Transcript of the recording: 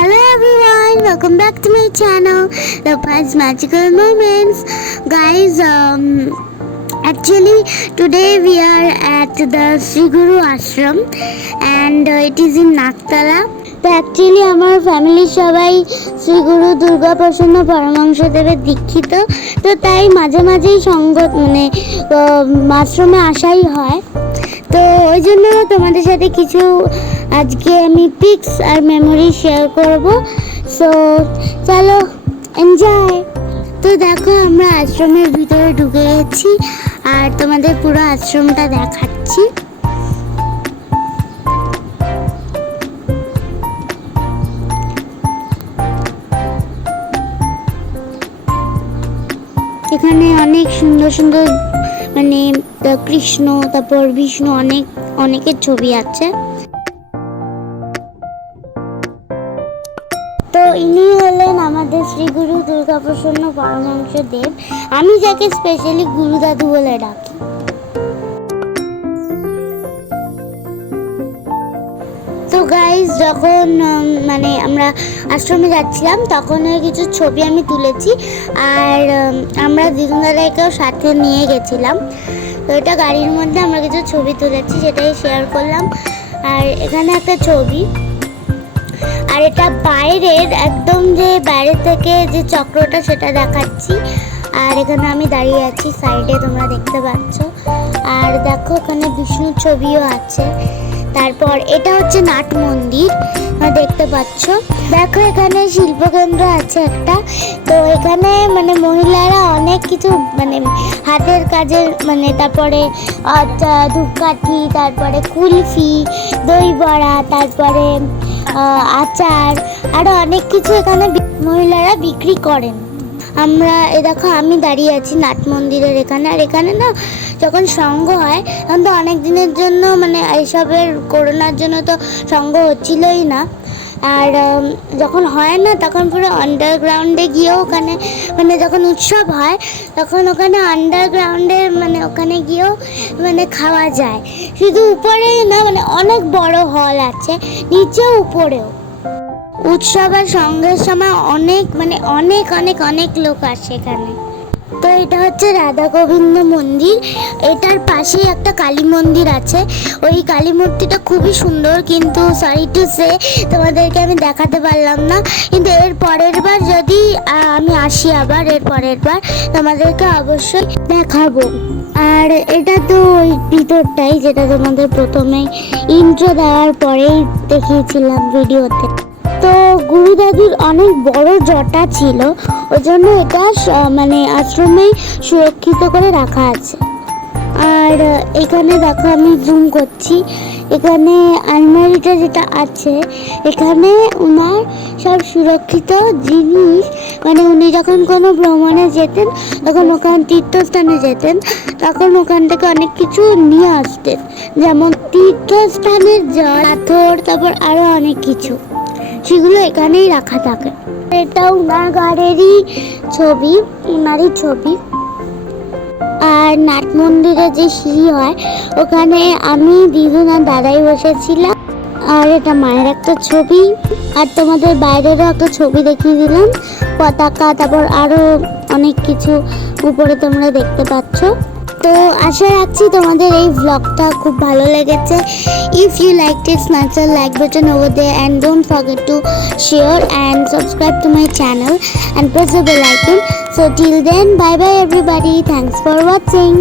Hello everyone, welcome back to my channel, The Past Magical Moments. Guys, actually today we are at the Sri Guru Ashram and it is in Naktala. তো actually আমার ফ্যামিলির সবাই শ্রী গুরু দুর্গা প্রসন্ন পরমহংসদেবের দীক্ষিত, তো তাই মাঝে মাঝেই আশ্রমে আসাই হয়। তো ওই জন্য তোমাদের সাথে কিছু আজকে আমি পিকস আর মেমোরি শেয়ার করব। সো চলো এনজয়। তো দেখো আমরা আশ্রমের ভিতরে ঢুকে গেছি আর তোমাদের পুরো আশ্রমটা দেখাচ্ছি। এখানে অনেক সুন্দর সুন্দর কৃষ্ণ, তারপর বিষ্ণু, অনেকের ছবি আছে। তো ইনি হলেন আমাদের শ্রী গুরু দুর্গা প্রসন্ন পরমহংসদেব, আমি যাকে স্পেশালি গুরু দাদু বলে ডাকি। তো গাইজ, যখন আমরা আশ্রমে যাচ্ছিলাম তখন কিছু ছবি আমি তুলেছি আর আমরা দিদুন দাদাকেও সাথে নিয়ে গেছিলাম। তো এটা গাড়ির মধ্যে আমরা কিছু ছবি তুলেছি, সেটাই শেয়ার করলাম। আর এখানে একটা ছবি, আর এটা বাইরের একদম যে বাইরে থেকে যে চক্রটা সেটা দেখাচ্ছি। আর এখানে আমি দাঁড়িয়ে আছি, সাইডে তোমরা দেখতে পাচ্ছ। আর দেখো এখানে বিষ্ণুর ছবিও আছে। তারপর এটা হচ্ছে নাট মন্দির, দেখতে পাচ্ছ। দেখো এখানে শিল্পকেন্দ্র আছে একটা। তো এখানে মহিলারা অনেক কিছু হাতের কাজের তারপরে ধূপকাঠি, তারপরে কুলফি, দই বড়া, তারপরে আচার, আরো অনেক কিছু এখানে মহিলারা বিক্রি করেন। আমরা দেখো আমি দাঁড়িয়ে আছি নাট মন্দিরের এখানে। আর এখানে না যখন সঙ্গ হয় তখন তো অনেক দিনের জন্য এইসবের করোনার জন্য তো সঙ্গ হচ্ছিলই না। আর যখন হয় না তখন পুরো আন্ডারগ্রাউন্ডে গিয়েও ওখানে যখন উৎসব হয় তখন ওখানে আন্ডারগ্রাউন্ডের ওখানে গিয়েও খাওয়া যায়। শুধু উপরেই না, অনেক বড় হল আছে, নিচেও উপরেও। উৎসবের সঙ্গের সময় অনেক অনেক অনেক অনেক লোক আসে এখানে। তো এটা হচ্ছে রাধা গোবিন্দ মন্দির, এটার পাশেই একটা কালী মন্দির আছে। ওই কালী মূর্তিটা খুবই সুন্দর, কিন্তু সরি টু সে তোমাদেরকে আমি দেখাতে পারলাম না। কিন্তু এর পরের বার যদি আমি আসি আবার, এর পরের বার তোমাদেরকে অবশ্যই দেখাবো। আর এটা তো ওই ভিতরটাই যেটা তোমাদের প্রথমে ইন্ট্রো দেওয়ার পরেই দেখিয়েছিলাম ভিডিওতে। তো গুরু দাদুর অনেক বড় জটা ছিল, ওই জন্য এটা আশ্রমেই সুরক্ষিত করে রাখা আছে। আর এখানে দেখো আমি জুম করছি, এখানে আলমারিটা যেটা আছে এখানে ওনার সব সুরক্ষিত জিনিস, উনি যখন কোনো ভ্রমণে যেতেন, তখন ওখানে তীর্থস্থানে যেতেন, তখন ওখান থেকে অনেক কিছু নিয়ে আসতেন, যেমন তীর্থস্থানের জল, পাথর, তারপর আরও অনেক কিছু, সেগুলো এখানেই রাখা থাকে। এটা ওনার ঘরেরই ছবি, ওনারই ছবি। আর নাট মন্দিরে যে সিঁড়ি হয় ওখানে আমি, দিদুন আর দাদাই বসেছিলাম। আর এটা মায়ের একটা ছবি। আর তোমাদের বাইরেরও একটা ছবি দেখিয়ে দিলাম, পতাকা, তারপর আরও অনেক কিছু উপরে তোমরা দেখতে পাচ্ছ। তো আশা রাখছি তোমাদের এই ব্লগটা খুব ভালো লেগেছে। If you liked it, smash the like button over there and don't forget to share and subscribe to my channel and press the bell icon. So till then, bye bye everybody. Thanks for watching.